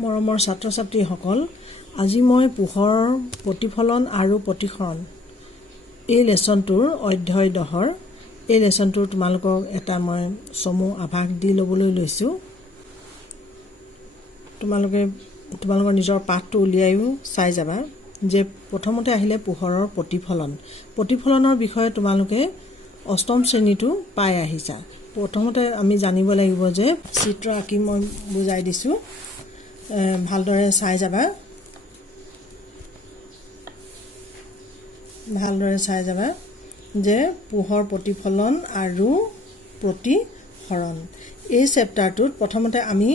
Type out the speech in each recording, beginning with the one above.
মৰমৰ ছাত্ৰ-ছাত্ৰীসকল, আজি মই পোহৰ প্ৰতিফলন আৰু প্ৰতিসৰণ এই লেসনটোৰ অধ্যায় 10ৰ এই লেসনটোৰ তোমালোকক এটা মই চমু আভাস দি ল'বলৈ লৈছো। তোমালোকৰ নিজৰ পাঠটো উলিয়াইও চাই যাবা যে প্ৰথমতে আহিলে পোহৰৰ প্ৰতিফলনৰ বিষয়ে তোমালোকে অষ্টম শ্ৰেণীটো পাই আহিছা। প্ৰথমতে আমি জানিব লাগিব যে চিত্ৰ আঁকি মই বুজাই দিছো, ভালদৰে চাই যাবা যে পোহৰ প্ৰতিফলন আৰু প্ৰতিসৰণ এই চেপ্টাৰটোত প্ৰথমতে আমি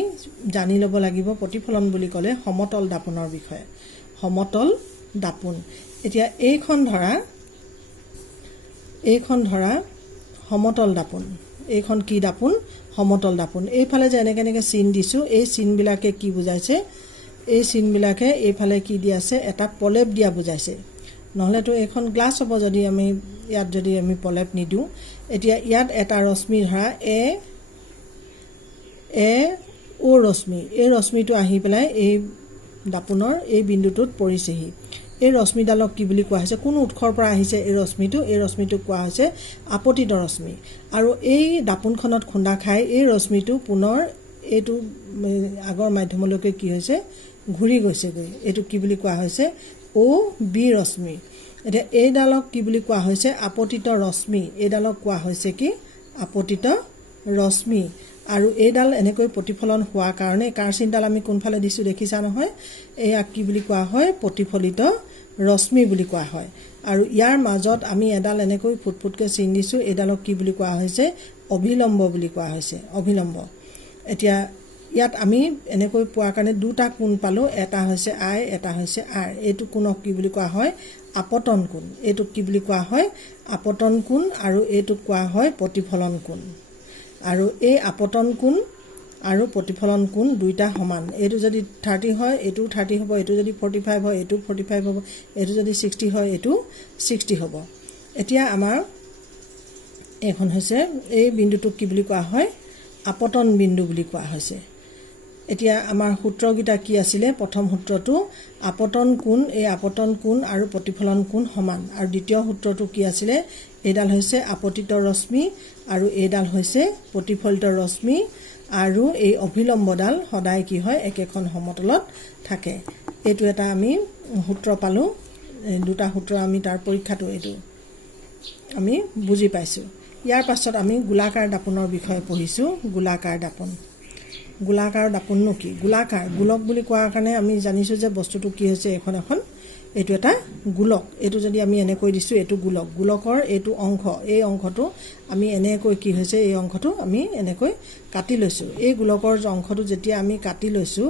জানি ল'ব লাগিব প্ৰতিফলন বুলি ক'লে সমতল দাপনৰ বিষয়ে। সমতল দাপন, এতিয়া এইখন ধৰা সমতল দাপন, এইখন কি দাপন? সমতল দাপন। এইফালে যে এনেকৈ চিন দিছো, এই চিনবিলাকে কি বুজাইছে? এই চিনবিলাকে এইফালে কি দি আছে? এটা পলেপ দিয়া বুজাইছে। নহলেতো এইখন গ্লাছ হ'ব যদি আমি পলেপ নিদিওঁ। এতিয়া ইয়াত এটা ৰশ্মি ধৰা অ ৰশ্মি, এই ৰশ্মিটো আহি পেলাই এই দাপনৰ এই বিন্দুটোত পৰিছেহি। এই ৰশ্মিডালক কি বুলি কোৱা হৈছে? কোনো উৎসৰ পৰা আহিছে এই ৰশ্মিটোক কোৱা হৈছে আপতিত ৰশ্মি। আৰু এই দাপনখনত খুন্দা খাই এই ৰশ্মিটো পুনৰ এইটো আগৰ মাধ্যমলৈকে কি হৈছে? ঘূৰি গৈছেগৈ। এইটো কি বুলি কোৱা হৈছে? অ বি ৰশ্মি। এতিয়া এইডালক কি বুলি কোৱা হৈছে? আপতিত ৰশ্মি। এইডালক কোৱা হৈছে কি? আপতিত ৰশ্মি। আৰু এইডাল এনেকৈ প্ৰতিফলন হোৱাৰ কাৰণে কাৰ চিনডাল আমি কোনফালে দিছো দেখিছা নহয়? এয়া কি বুলি কোৱা হয়? প্ৰতিফলিত ৰশ্মি বুলি কোৱা হয়। আৰু ইয়াৰ মাজত আমি এডাল এনেকৈ ফুটফুটকে চিন দিছো, এইডালক কি বুলি কোৱা হৈছে? অভিলম্ব বুলি কোৱা হৈছে। অভিলম্ব। এতিয়া ইয়াত আমি এনেকৈ পোৱাৰ কাৰণে দুটা কোণ পালো, এটা হৈছে আই, এটা হৈছে আৰ। এইটো কোণক কি বুলি কোৱা হয়? আপতন কোণ। এইটোক কি বুলি কোৱা হয়? আপতন কোণ। আৰু এইটোক কোৱা হয় প্ৰতিফলন কোণ। আৰু এই আপতন কোণ আৰু প্ৰতিফলন কোণ দুইটা সমান। এইটো যদি 30 হয় এইটো 30 হ'ব, এইটো যদি 45 হয় এইটো 45 হ'ব, এইটো যদি 60 হয় এইটো 60 হ'ব। এতিয়া আমাৰ এখন হৈছে এই বিন্দুটোক কি বুলি কোৱা হয়? আপতন বিন্দু বুলি কোৱা হৈছে। এতিয়া আমাৰ সূত্ৰকেইটা কি আছিলে? প্ৰথম সূত্ৰটো আপতন কোণ, এই আপতন কোণ আৰু প্ৰতিফলন কোণ সমান। আৰু দ্বিতীয় সূত্ৰটো কি আছিলে? এইডাল হৈছে আপতিত ৰশ্মি আৰু এইডাল হৈছে প্ৰতিফলিত ৰশ্মি। আৰু এই অভিলম্বডাল সদায় কি হয়? একেখন সমতলত থাকে। এইটো এটা আমি সূত্ৰ পালো, দুটা সূত্ৰ আমি তাৰ পৰীক্ষাটো এইটো আমি বুজি পাইছো। ইয়াৰ পাছত আমি গোলাকাৰ দাপনৰ বিষয়ে পঢ়িছো। গোলাকাৰ দাপননো কি? গোলক বুলি কোৱাৰ কাৰণে আমি জানিছো যে বস্তুটো কি হৈছে? এইটো এটা গোলক। এইটো যদি আমি এনেকৈ দিছো, এইটো গোলকৰ এইটো অংশ, এই অংশটো আমি এনেকৈ কি হৈছে? এই অংশটো আমি এনেকৈ কাটি লৈছো। এই গোলকৰ অংশটো যেতিয়া আমি কাটি লৈছো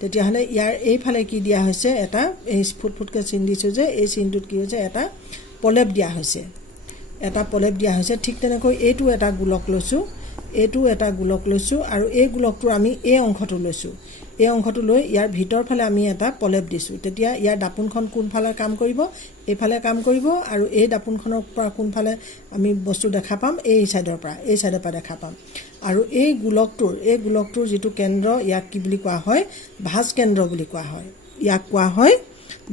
তেতিয়াহ'লে ইয়াৰ এইফালে কি দিয়া হৈছে? এটা এই ফুটফুটকে চিন দিছো যে এই চিনটোত কি হৈছে? এটা পলেপ দিয়া হৈছে। ঠিক তেনেকৈ এইটো এটা গোলক লৈছো, আৰু এই গোলকটোৰ আমি এই অংশটো লৈছো। এই অংশটো লৈ ইয়াৰ ভিতৰ ফালে আমি এটা পলেপ দিছো। তেতিয়া ইয়াৰ দাপোনখন কোনফালে কাম কৰিব? এইফালে কাম কৰিব। আৰু এই দাপোনখনৰ পৰা কোনফালে আমি বস্তু দেখা পাম? এই চাইডৰ পৰা দেখা পাম। আৰু এই গোলকটোৰ যিটো কেন্দ্ৰ, ইয়াক কি বুলি কোৱা হয়? ভাঁজ কেন্দ্ৰ বুলি কোৱা হয়। ইয়াক কোৱা হয়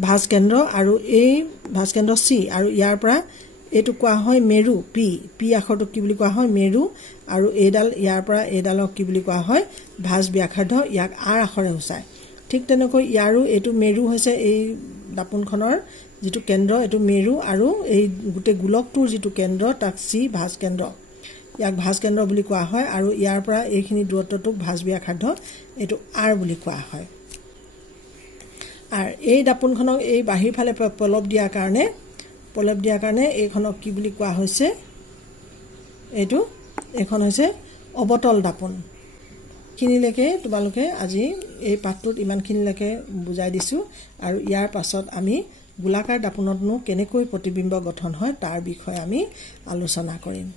ভাঁজ কেন্দ্ৰ। আৰু এই ভাঁজ কেন্দ্ৰ চি, আৰু ইয়াৰ পৰা এইটো কোৱা হয় মেৰু। পি আখৰটোক কি বুলি কোৱা হয়? মেৰু। আৰু এইডাল ইয়াৰ পৰা এইডালক কি বুলি কোৱা হয়? ভাঁজ ব্যাসাৰ্ধ। ইয়াক আৰ আখৰে সূচায়। ঠিক তেনেকৈ ইয়াৰো এইটো মেৰু হৈছে এই দাপোনখনৰ যিটো কেন্দ্ৰ, এইটো মেৰু। আৰু এই গোটেই গোলকটোৰ যিটো কেন্দ্ৰ তাক চি, ভাঁজ কেন্দ্ৰ। ইয়াক ভাঁজ কেন্দ্ৰ বুলি কোৱা হয়। আৰু ইয়াৰ পৰা এইখিনি দূৰত্বটোক ভাঁজ ব্যাসাৰ্ধ, এইটো আৰ বুলি কোৱা হয়। আৰু এই দাপোনখনক এই বাহিৰ ফালে পলপ দিয়াৰ কাৰণে এইখনক কি বুলি কোৱা হৈছে? এইখন হৈছে অৱতল দাপন। খিনিলৈকে তোমালোকে আজি এই পাঠটোত ইমানখিনিলৈকে বুজাই দিছো। আৰু ইয়াৰ পাছত আমি গোলাকাৰ দাপনতনো কেনেকৈ প্ৰতিবিম্ব গঠন হয় তাৰ বিষয়ে আমি আলোচনা কৰিম।